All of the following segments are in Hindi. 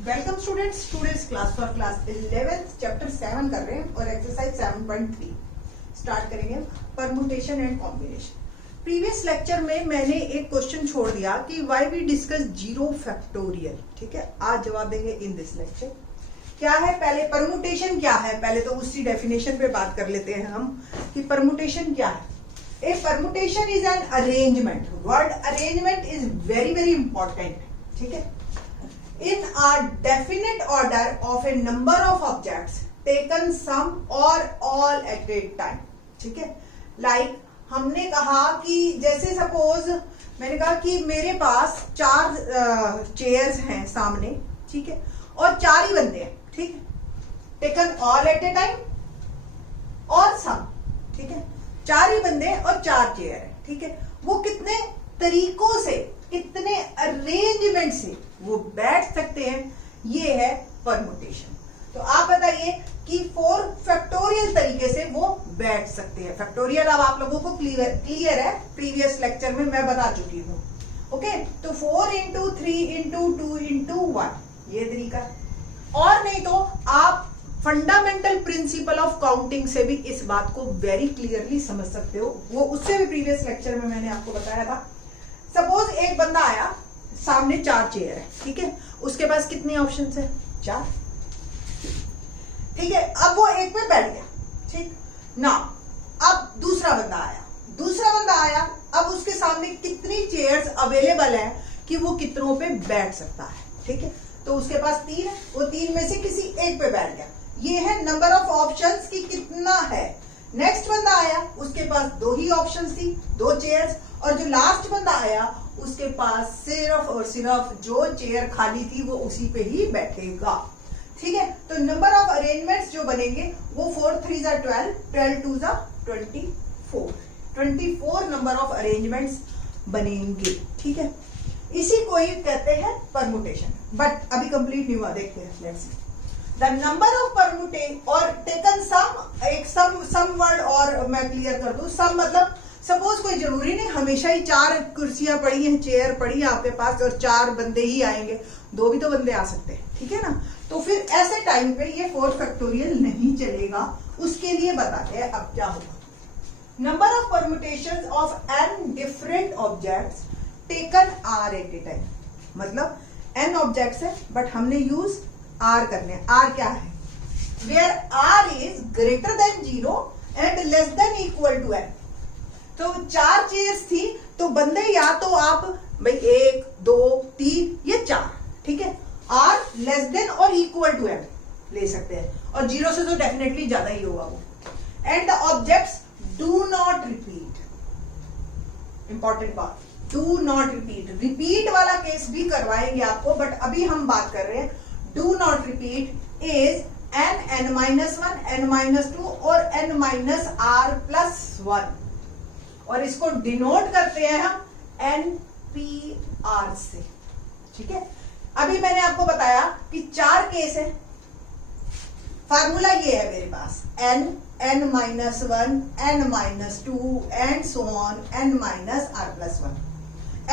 Welcome students, today's class for class 11th chapter 7 कर रहे हैं और एक्सरसाइज 7.3 स्टार्ट करेंगे permutation and combination. Previous lecture में मैंने एक क्वेश्चन छोड़ दिया कि why we discuss zero factorial. ठीक है, आज जवाब देंगे इन दिस लेक्चर। क्या है, पहले परमुटेशन क्या है, पहले तो उसी डेफिनेशन पे बात कर लेते हैं हम कि परमुटेशन क्या है। A permutation is an arrangement. Word arrangement is very very important. ठीक है, in a definite order of a number of objects taken some or all at a time। ठीक है, लाइक हमने कहा कि जैसे सपोज मैंने कहा कि मेरे पास 4 चेयर्स हैं सामने, ठीक है, और 4 ही बंदे हैं। ठीक है, taken all at a time और सम। ठीक है, 4 ही बंदे और 4 चेयर है। ठीक है, वो कितने तरीकों से, कितने अरेंजमेंट से वो बैठ सकते हैं, ये है परमुटेशन। तो आप बताइए कि 4 फैक्टोरियल तरीके से वो बैठ सकते हैं। फैक्टोरियल अब आप लोगों को क्लियर है, प्रीवियस लेक्चर में मैं बता चुकी हूं। ओके, तो 4 into 3 into 2 into 1 ये तरीका। और नहीं तो आप फंडामेंटल प्रिंसिपल ऑफ काउंटिंग से भी इस बात को वेरी क्लियरली समझ सकते हो। वो उससे भी प्रीवियस लेक्चर में मैंने आपको बताया था। सपोज एक बंदा आया, सामने 4 चेयर है। ठीक है, उसके पास कितने ऑप्शंस है? 4। ठीक है, अब वो एक पे बैठ गया। ठीक ना, अब दूसरा बंदा आया, अब उसके सामने कितनी चेयर्स अवेलेबल है कि वो कितनों पे बैठ सकता है। ठीक है, तो उसके पास 3 है, वो 3 में से किसी एक पे बैठ गया। ये है नंबर ऑफ ऑप्शंस की कितना है। नेक्स्ट बंदा आया, उसके पास 2 ही ऑप्शंस थी, 2 चेयर्स, और जो लास्ट बंदा आया उसके पास सिर्फ और सिर्फ जो चेयर खाली थी वो उसी पे ही बैठेगा। ठीक है, तो नंबर ऑफ अरेंजमेंट्स जो बनेंगे वो 4 3 12, 12 2 24, 24 नंबर ऑफ अरेंजमेंट्स बनेंगे। ठीक है, इसी को ही कहते हैं परमुटेशन। बट अभी कंप्लीट नहीं हुआ, देखते हैं। Let's see the number of permutation और टेकन सम। एक सम वर्ड और मैं क्लियर कर दूं। सम मतलब सपोज कोई जरूरी नहीं हमेशा ही 4 कुर्सियां पड़ी हैं, चेयर पड़ी है आपके पास और 4 बंदे ही आएंगे, 2 भी तो बंदे आ सकते हैं। ठीक है ना, तो फिर ऐसे टाइम पे ये 4 फैक्टोरियल नहीं चलेगा। उसके लिए बताते हैं अब क्या होगा। Number of permutations of n different objects taken r at a time. मतलब n ऑब्जेक्ट्स है बट हमने यूज r करने। r क्या है? Where r is greater than 0 and less than equal to n। तो 4 चेयर्स थी, तो बंदे या तो आप भाई 1 2 3 या 4। ठीक है, आर लेस देन और इक्वल टू एम ले सकते हैं, और 0 से तो डेफिनेटली ज्यादा ही होगा वो। And the objects do not repeat. Important बात, डू नॉट रिपीट। रिपीट वाला केस भी करवाएंगे आपको, बट अभी हम बात कर रहे हैं do not repeat is n n-1 n-2 और n-r+1, और इसको डिनोट करते हैं हम NPR से। ठीक है, अभी मैंने आपको बताया कि 4 केस है। फार्मूला ये है मेरे पास n n-1 n-2 and so on n-r+1।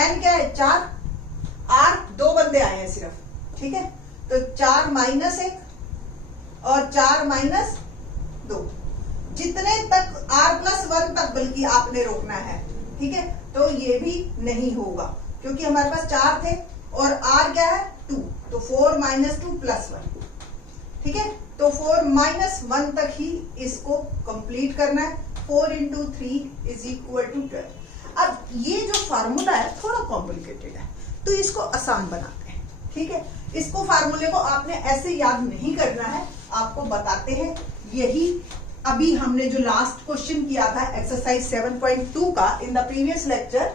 n क्या है? 4। r 2 बंदे आए हैं सिर्फ। ठीक है, तो 4 -1 और 4 -2, जितने तक r+1 तक बल्कि आपने रोकना है। ठीक है, तो ये भी नहीं होगा क्योंकि हमारे पास 4 थे और r क्या है? 2, तो 4 - 2 + 1। ठीक है, तो 4 - 1 तक ही इसको कंप्लीट करना है। 4 × 3 = 12। अब ये जो फार्मूला है थोड़ा कॉम्प्लिकेटेड है, तो इसको आसान बनाते हैं। ठीक है, इसको फार्मूले को आपने ऐसे याद नहीं करना है, आपको बताते हैं। यही अभी हमने जो लास्ट क्वेश्चन किया था एक्सरसाइज 7.2 का इन द प्रीवियस लेक्चर,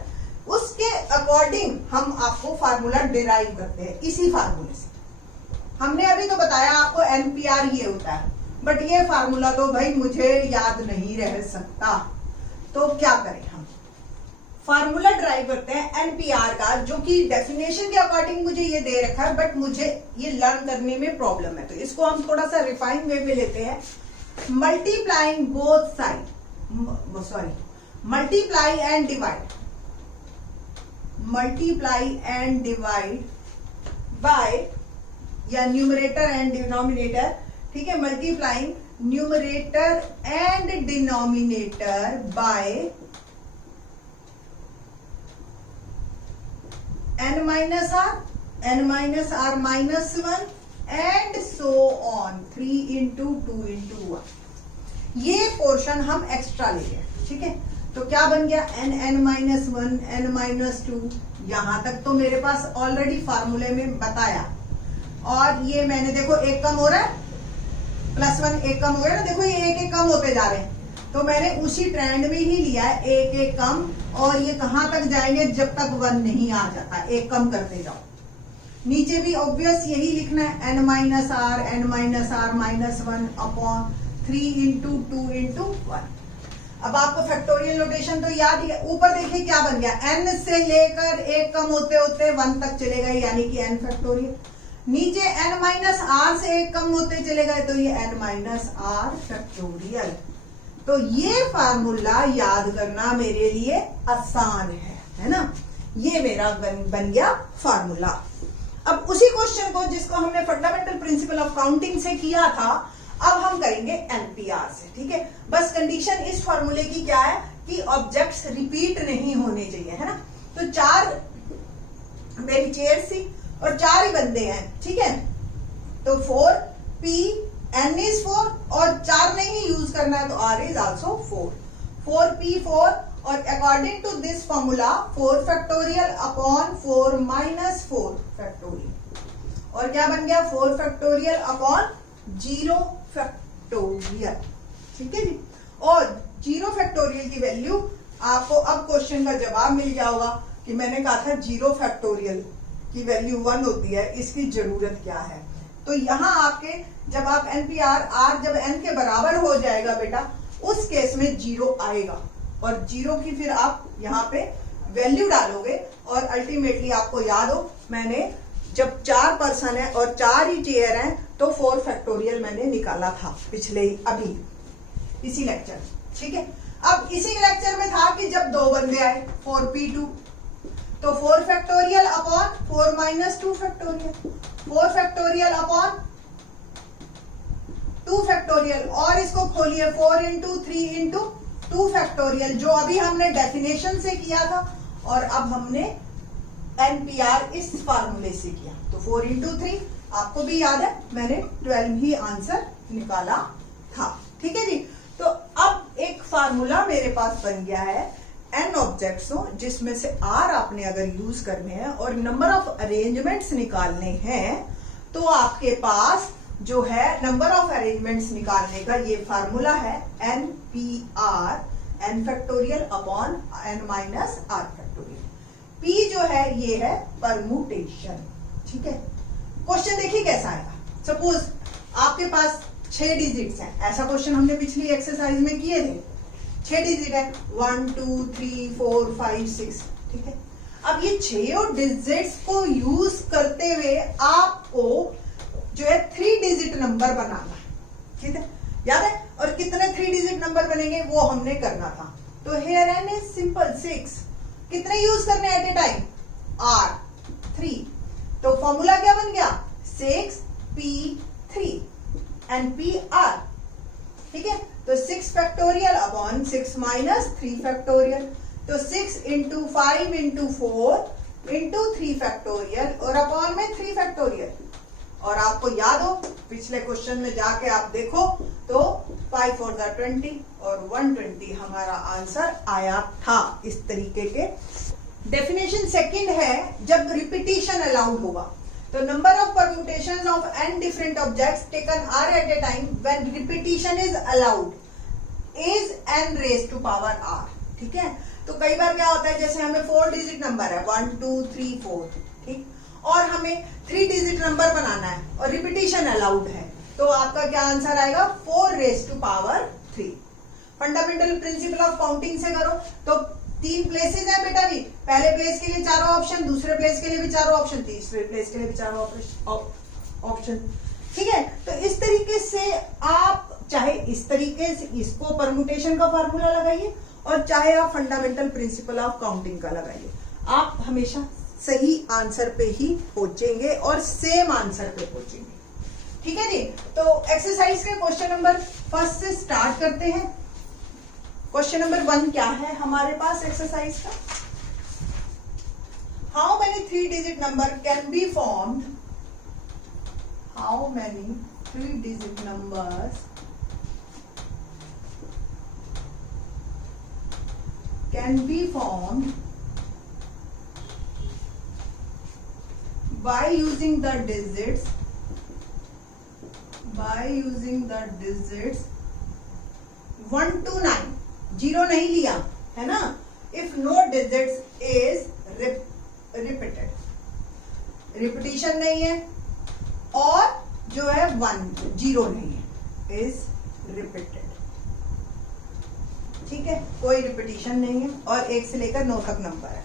उसके अकॉर्डिंग हम आपको फार्मूला डिराइव करते हैं। इसी फार्मूले से हमने अभी तो बताया आपको NPR ये होता है, बट ये फार्मूला तो भाई मुझे याद नहीं रह सकता, तो क्या करें हम? फार्मूला ड्राइव करते हैं NPR का, जो कि डेफिनेशन के अकॉर्डिंग मुझे ये दे रखा है, बट मुझे ये लर्न करने में प्रॉब्लम है, तो इसको हम थोड़ा सा रिफाइन वे में लेते हैं। Multiplying both side, multiply and divide by या न्यूमरेटर एंड डिनोमिनेटर, ठीक है, multiplying numerator and denominator by n minus r minus 1 and so on 3 into 2 into 1. ये पोर्शन हम एक्स्ट्रा ले रहे हैं, ठीक है। तो क्या बन गया n minus 1 n minus 2, यहां तक तो मेरे पास ऑलरेडी फार्मूले में बताया। और ये मैंने देखो एक कम हो रहा है, +1 एक कम हो गया ना, देखो ये एक एक कम होते जा रहे हैं। तो मैंने उसी ट्रेंड में ही लिया है, एक एक कम, और ये कहां तक जाएंगे जब तक 1 नहीं आ जाता, एक कम करते जाओ। नीचे भी ऑब्वियस यही लिखना है, n minus r minus 1 upon 3 into 2 into 1। अब आपको फैक्टोरियल नोटेशन तो याद ही है। ऊपर देखिए क्या बन गया, n से लेकर एक कम होते होते 1 तक चले गए, यानी कि n फैक्टोरियल। नीचे n minus r से एक कम होते चले गए, तो ये n minus r फैक्टोरियल। तो ये फार्मूला याद करना मेरे लिए आसान है ना। ये मेरा बन गया फार्मूला। अब उसी क्वेश्चन को जिसको हमने फंडामेंटल प्रिंसिपल ऑफ काउंटिंग से किया था, अब हम करेंगे एनपीआर से, ठीक है। बस कंडीशन इस फार्मूले की क्या है कि ऑब्जेक्ट्स रिपीट नहीं होने चाहिए, है ना। तो 4 मेरी चेयर थी और 4 ही बंदे हैं, ठीक है। तो 4p n is 4 और 4 नहीं यूज करना है तो r is also 4, 4p4, और according to this formula 4 factorial upon 4 minus 4 factorial, और क्या बन गया 4 फैक्टोरियल अपॉन 0 फैक्टोरियल, ठीक है जी। और 0 फैक्टोरियल की वैल्यू आपको अब क्वेश्चन का जवाब मिल गया होगा कि मैंने कहा था 0 फैक्टोरियल की वैल्यू 1 होती है, इसकी जरूरत क्या है। तो यहां आपके जब आप एनपीआर r जब n के बराबर हो जाएगा बेटा, उस केस में 0 आएगा, और 0 की फिर आप यहाँ पे वैल्यू डालोगे, और अल्टीमेटली आपको याद हो मैंने जब 4 पर्सन है और 4 ही चेयर हैं तो 4 फैक्टोरियल मैंने निकाला था पिछले ही अभी इसी लेक्चर, ठीक है। अब इसी लेक्चर में था कि जब 2 बंदे आए 4p2, तो 4 factorial upon 4 minus 2 factorial, 4 factorial upon 2 factorial, और इसको खोलिए 4 into 3 into 2 फैक्टोरियल, जो अभी हमने डेफिनेशन से किया था और अब हमने एनपीआर इस फार्मूले से किया। तो 4 into 3 आपको भी याद है, मैंने 12 ही आंसर निकाला था, ठीक है जी। तो अब एक फार्मूला मेरे पास बन गया है, n ऑब्जेक्ट्स हो जिसमें से r आपने अगर यूज करने हैं और नंबर ऑफ अरेंजमेंट्स निकालने हैं, तो आपके पास जो है नंबर ऑफ अरेंजमेंट्स निकालने का ये फार्मूला है NPR, n factorial upon n minus r factorial. P जो है ये है परमुटेशन, ठीक है। क्वेश्चन देखिए कैसा आएगा। सपोज आपके पास 6 डिजिट्स हैं, ऐसा क्वेश्चन हमने पिछली एक्सरसाइज में किए थे। 6 डिजिट है 1 2 3 4 5 6, ठीक है। अब ये 6 डिजिट्स को यूज करते हुए आपको जो है 3 डिजिट नंबर बनाना है, ठीक है, याद है। और कितने 3 डिजिट नंबर बनेंगे वो हमने करना था। तो हेयर एन इज सिंपल 6, कितने यूज करने एट ए टाइम r 3। तो फॉर्मूला क्या बन गया 6p3 NPR, ठीक है। तो 6 फैक्टोरियल अपॉन 6 माइनस 3 फैक्टोरियल, तो 6 into 5 into 4 into 3 फैक्टोरियल और अपॉन में 3 फैक्टोरियल। और आपको याद हो पिछले क्वेश्चन में जाके आप देखो तो 5 4 20 और 120 हमारा आंसर आया था इस तरीके के। डेफिनेशन सेकंड है जब रिपीटिशन अलाउड होगा, तो number of permutations of n different objects taken r at a time when repetition is allowed is n raise to power r, ठीक है। तो कई बार क्या होता है, जैसे हमें 4 डिजिट नंबर है 1 2 3 4, ठीक, और हमें 3 डिजिट नंबर बनाना है और रिपीटिशन अलाउड है, तो आपका क्या आंसर आएगा 4 raise to power 3। Fundamental principle of counting से करो तो 3 प्लेसेस है बेटा जी, पहले प्लेस के लिए 4 ऑप्शन, दूसरे प्लेस के लिए भी 4 ऑप्शन, तीसरे प्लेस के लिए भी 4 ऑप्शन, ठीक है। तो इस तरीके से आप चाहे इस तरीके से इसको परमुटेशन का फार्मूला लगाइए और चाहे आप फंडामेंटल प्रिंसिपल ऑफ काउंटिंग का लगाइए, आप हमेशा सही आंसर पे ही पहुंचेंगे और सेम आंसर पे पहुंचेंगे। ठीक है जी। तो एक्सरसाइज के क्वेश्चन नंबर फर्स्ट से स्टार्ट करते हैं। क्वेश्चन नंबर 1 क्या है हमारे पास एक्सरसाइज का? How many 3 digit number can be formed? How many 3 digit numbers can be formed by using the digits 1 to 9। Zero नहीं लिया है ना। If no digits is repeated, repetition नहीं है, और जो है 1 जीरो नहीं है, इज रिपीटेड। ठीक है, कोई रिपीटिशन नहीं है और 1 से लेकर 9 तक नंबर है।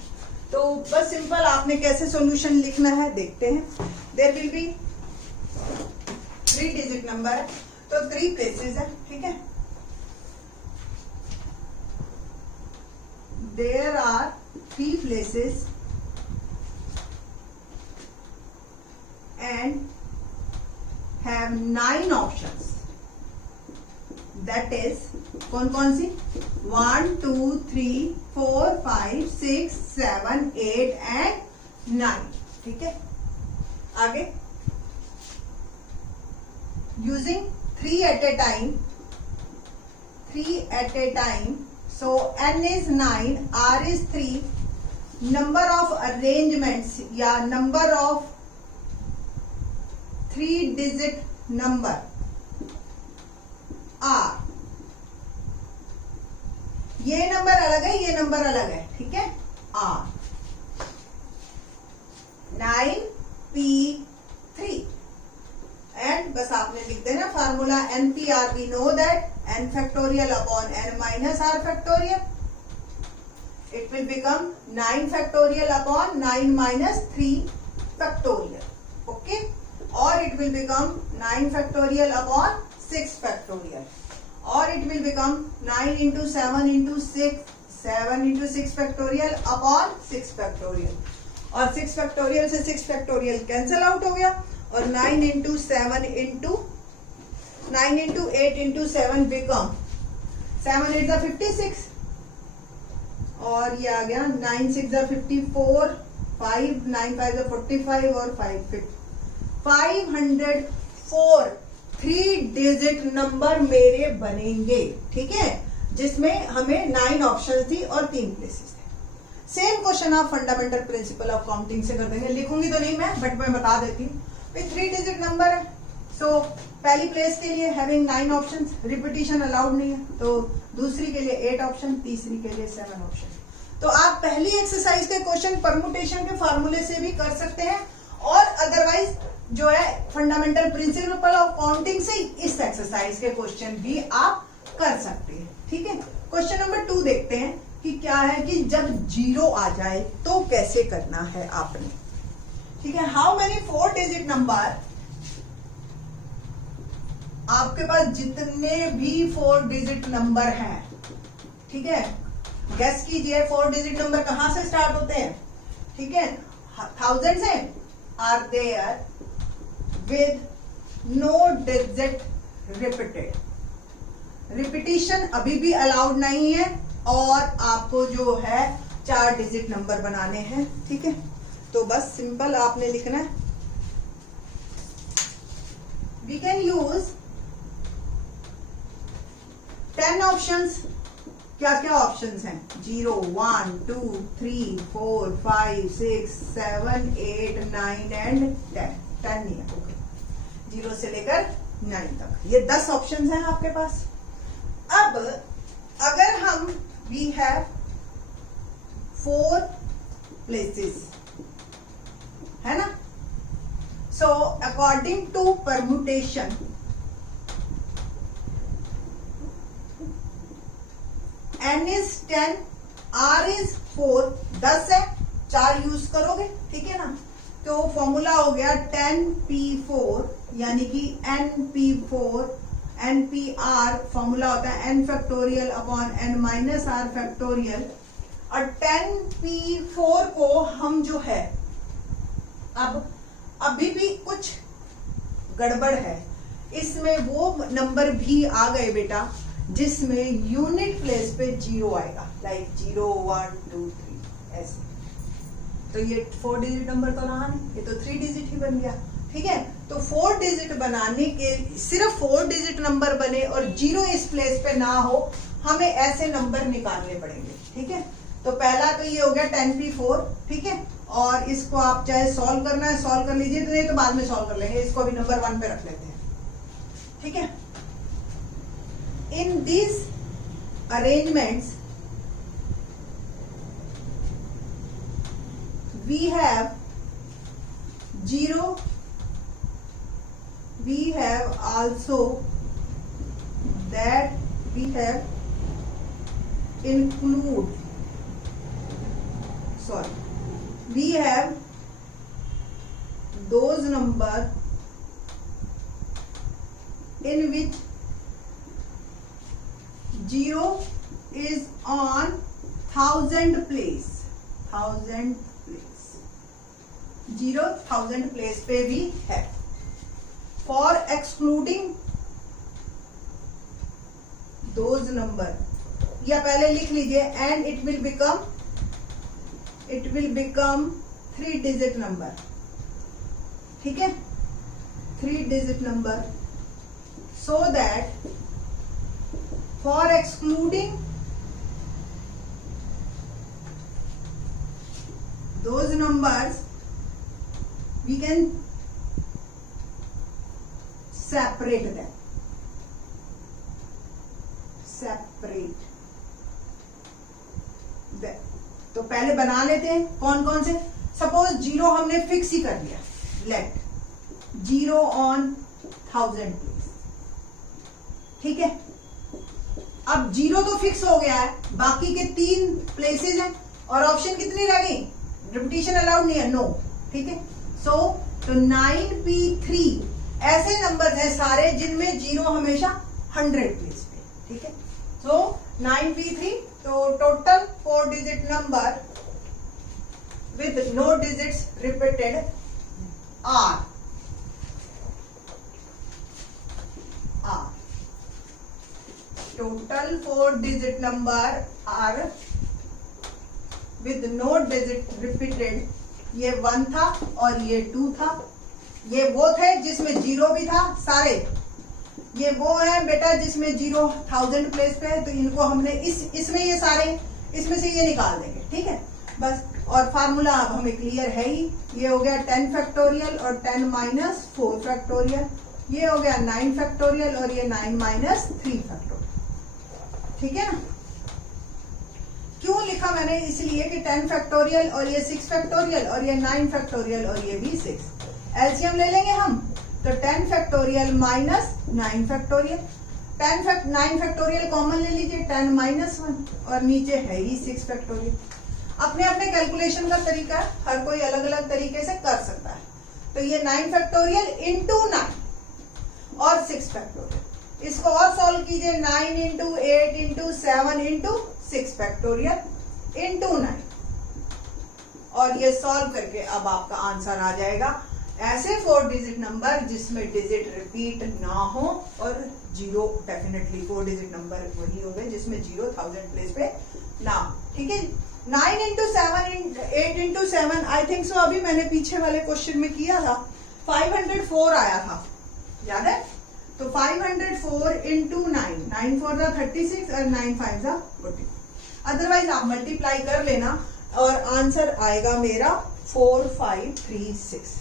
तो बस सिंपल आपने कैसे सॉल्यूशन लिखना है देखते हैं। There will be 3 digit number है, तो 3 प्लेसेस है। ठीक है, there are 3 places and have 9 options. That is कौन कौन सी? 1 2 3 4 5 6 7 8 एंड 9। ठीक है, आगे using 3 at a time, so n is 9, r is 3, number of arrangements या number of 3 digit number are, ये नंबर अलग है, ये नंबर अलग है। ठीक है, आर 9p3 एंड बस आपने लिख देना formula npr। We know that n factorial upon n minus r factorial, it will become 9 factorial upon 9 minus 3 factorial. Okay, और it will become 9 factorial upon 6 factorial, और it will become 9 into 7 into 6, 7 into 6 factorial upon 6 factorial, और 6 फैक्टोरियल से 6 फैक्टोरियल कैंसिल आउट हो गया, और 9 into 7 into 9 into 8 into 7 become 7 8 जा 56, और ये आ गया 9 6 जा 54, 5 9 5 जा 45 और 5 504 3 डिजिट नंबर मेरे बनेंगे। ठीक है, जिसमें हमें 9 ऑप्शन थी और 3 प्लेसेस थे। सेम क्वेश्चन आप फंडामेंटल प्रिंसिपल ऑफ काउंटिंग से कर देंगे। लिखूंगी तो नहीं मैं, बट मैं बता देती हूँ। 3 डिजिट नंबर है, सो पहली प्लेस के लिए हैविंग 9 ऑप्शंस, रिपीटिशन अलाउड नहीं है, तो दूसरी के लिए 8 ऑप्शन, तीसरी के लिए 7 ऑप्शन। तो आप पहली एक्सरसाइज के क्वेश्चन परमुटेशन के फॉर्मूले से भी कर सकते हैं, और अदरवाइज जो है फंडामेंटल प्रिंसिपल ऑफ काउंटिंग से इस एक्सरसाइज के क्वेश्चन भी आप कर सकते हैं। ठीक है, क्वेश्चन नंबर 2 देखते हैं कि क्या है कि जब 0 आ जाए तो कैसे करना है आपने। ठीक है, हाउ मेनी 4 डिजिट नंबर, आपके पास जितने भी 4 डिजिट नंबर हैं, ठीक है, गेस कीजिए 4 डिजिट नंबर कहां से स्टार्ट होते हैं। ठीक है, 1000 से are there with no digit repeated, repetition अभी भी अलाउड नहीं है, और आपको जो है 4 डिजिट नंबर बनाने हैं। ठीक है, तो बस सिंपल आपने लिखना है, वी कैन यूज 10 ऑप्शंस। क्या क्या ऑप्शंस हैं? 0 1 2 3 4 5 6 7 8 9 एंड 10। 10 नहीं है, 0 से लेकर 9 तक, ये 10 ऑप्शंस हैं आपके पास। अब अगर हम वी हैव 4 प्लेसेस, है ना, so according to permutation n is 10, r is 4, 10 है, 4 यूज करोगे। ठीक है ना, तो फॉर्मूला हो गया 10p4, यानी कि np4 npr, फॉर्मूला होता है n factorial upon n minus r factorial. और 10p4 को हम जो है अब अभी भी कुछ गड़बड़ है, इसमें वो नंबर भी आ गए बेटा जिसमें यूनिट प्लेस पे 0 आएगा, लाइक 0 1 2 3 ऐसे। तो ये 4 डिजिट नंबर तो रहा नहीं, ये तो 3 डिजिट ही बन गया। ठीक है, तो 4 डिजिट बनाने के, सिर्फ 4 डिजिट नंबर बने और 0 इस प्लेस पे ना हो, हमें ऐसे नंबर निकालने पड़ेंगे। ठीक है, तो पहला तो ये हो गया 10p4। ठीक है, और इसको आप चाहे सॉल्व करना है सॉल्व कर लीजिए, तो नहीं तो बाद में सॉल्व कर लेंगे, इसको अभी नंबर 1 पे रख लेते हैं। ठीक है, in these arrangements we have 0, we have also that we have include, sorry, we have those number in which 0 is on 1000 place, 1000 0 1000 place पे भी है। फॉर एक्सक्लूडिंग दोज नंबर, या पहले लिख लीजिए, and it will become 3 digit number. ठीक है, 3 digit number, so that for excluding those numbers we can separate them, तो पहले बना लेते हैं कौन कौन से। सपोज 0 हमने फिक्स ही कर लिया, लेट 0 on 1000 प्लेस। ठीक है, अब 0 तो फिक्स हो गया है, बाकी के 3 प्लेसेस हैं और ऑप्शन कितनी रह गई, रिपीटिशन अलाउड नहीं है, नो। ठीक है, तो 9p3 ऐसे नंबर हैं सारे जिनमें 0 हमेशा 100 प्लेस पे। ठीक है, सो 9p3, तो total 4 digit number with no digits repeated are total 4 digit number are with no digit repeated. ये 1 था और ये 2 था, ये वो थे जिसमें 0 भी था सारे, ये वो है बेटा जिसमें 0 1000 प्लेस पे है, तो इनको हमने इसमें ये सारे, इसमें से ये निकाल देंगे। ठीक है, बस, और फार्मूला अब हमें क्लियर है ही। ये हो गया 10 फैक्टोरियल और 10 माइनस 4 फैक्टोरियल, ये हो गया 9 फैक्टोरियल और ये 9 माइनस 3 फैक्टोरियल। ठीक है ना, क्यों लिखा मैंने, इसलिए कि 10 फैक्टोरियल और ये 6 फैक्टोरियल और ये 9 फैक्टोरियल और ये भी 6। एलसीएम ले लेंगे हम, तो 10 factorial minus 9 factorial, 9 factorial common ले लीजिए, 10 माइनस 1 और नीचे है ही 6 फैक्टोरियल। अपने अपने कैलकुलेशन का तरीका, हर कोई अलग अलग तरीके से कर सकता है। तो ये 9 फैक्टोरियल इंटू 9 और 6 फैक्टोरियल, इसको और सॉल्व कीजिए, 9 into 8 into 7 into 6 factorial into 9, और ये सॉल्व करके अब आपका आंसर आ जाएगा। ऐसे 4 डिजिट नंबर जिसमें डिजिट रिपीट ना हो, और 0 डेफिनेटली 4 डिजिट नंबर वही हो गए जिसमें 0 1000 प्लेस पे ना। ठीक है, 9 into 7 8 into 7, I think so अभी मैंने पीछे वाले क्वेश्चन में किया था, 504 आया था, याद है। तो 504 इंटू 9 4 जा 36 और 9 5 जा 40। अदरवाइज आप मल्टीप्लाई कर लेना और आंसर आएगा मेरा 4536।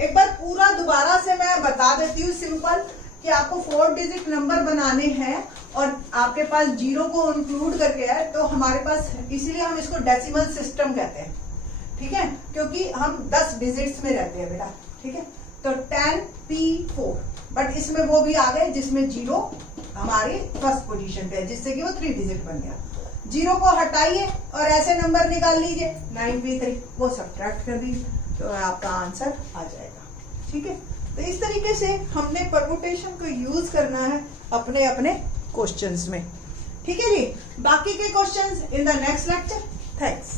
एक बार पूरा दोबारा से मैं बता देती हूँ सिंपल, कि आपको 4 डिजिट नंबर बनाने हैं और आपके पास 0 को इंक्लूड करके है, तो हमारे पास, इसीलिए हम इसको डेसिमल सिस्टम कहते हैं। ठीक है, क्योंकि हम 10 डिजिट्स में रहते हैं बेटा। ठीक है, तो 10p4, बट इसमें वो भी आ गए जिसमें 0 हमारी फर्स्ट पोजीशन पे है, जिससे कि वो 3 डिजिट बन गया। 0 को हटाइए और ऐसे नंबर निकाल लीजिए, 9p3, वो सब्ट्रैक्ट कर दीजिए, तो आपका आंसर आ जाएगा। ठीक है, तो इस तरीके से हमने परमुटेशन को यूज करना है अपने अपने क्वेश्चंस में। ठीक है जी, बाकी के questions in the next lecture. Thanks.